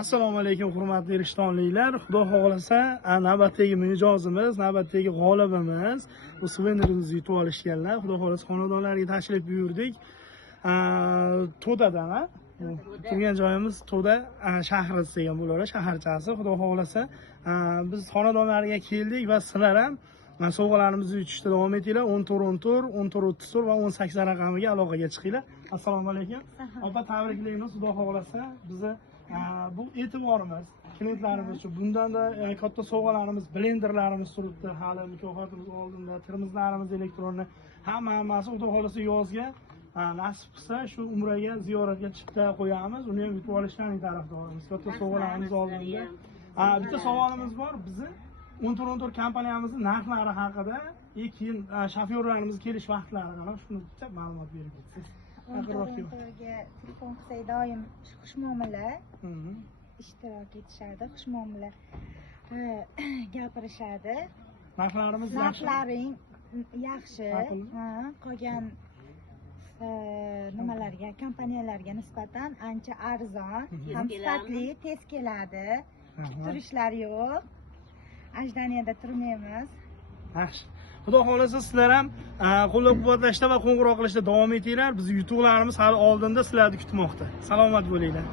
Assalomu alaykum hurmatli rishtonliklar. Xudo xohlasa, navbatdagi mijozimiz, navbatdagi g'olibimiz bu suvenirimizni yutib olishganlar. Xudo xohlasa xonadonlarga tashrif buyurdik. To'dadan, turgan joyimiz To'da shahri degan bo'ladi, shaharchasi. Xudo xohlasa, biz xonadonlarga keldik va sizlar ham sovg'alarimizni yutishda davom etinglar. 14 va 18 raqamiga aloqaga chiqinglar. Assalomu alaykum. Opa, tabriklaymiz. Xudo xohlasa, bizni bu e'tiborimiz klientlarimiz uchun. Bundanda katta sovg'alarimiz, blenderlarimiz turibdi. Hali mukofotimiz oldinda, termizlarimiz elektronni hammasi Xudo xohlasa yozga nasib qilsa shu umraga ziyoratga chipta qo'yamiz. Uni ham yutib olishlarning tarafdorimiz. Katta sovg'alarimiz oldinda. Bitta savolimiz bor. Bizni 14 kompaniyamizning narxlari haqida, keyin shofyorlarimiz kelish vaqtlari haqida shuni bitta ma'lumot berib ketsangiz. 14ga telefon qilsak doim xushmuomala ishtirok etishadi, xushmuomala gapirishadi. Narxlarimiz narxlaring yaxshi. Qolgan nimalarga, kompaniyalarga nisbatan ancha arzon, ham sifatli, tez keladi. Kutib turishlar yo'q. Ajdaniyada turmaymiz. Yaxshi. Xudo xohlasa sizlar ham qo'llab-quvvatlashda va qo'ng'iroq qilishda davom etinglar. Bizning yutuqlarimiz hali oldinda sizlarni kutmoqda. Salomat bo'linglar.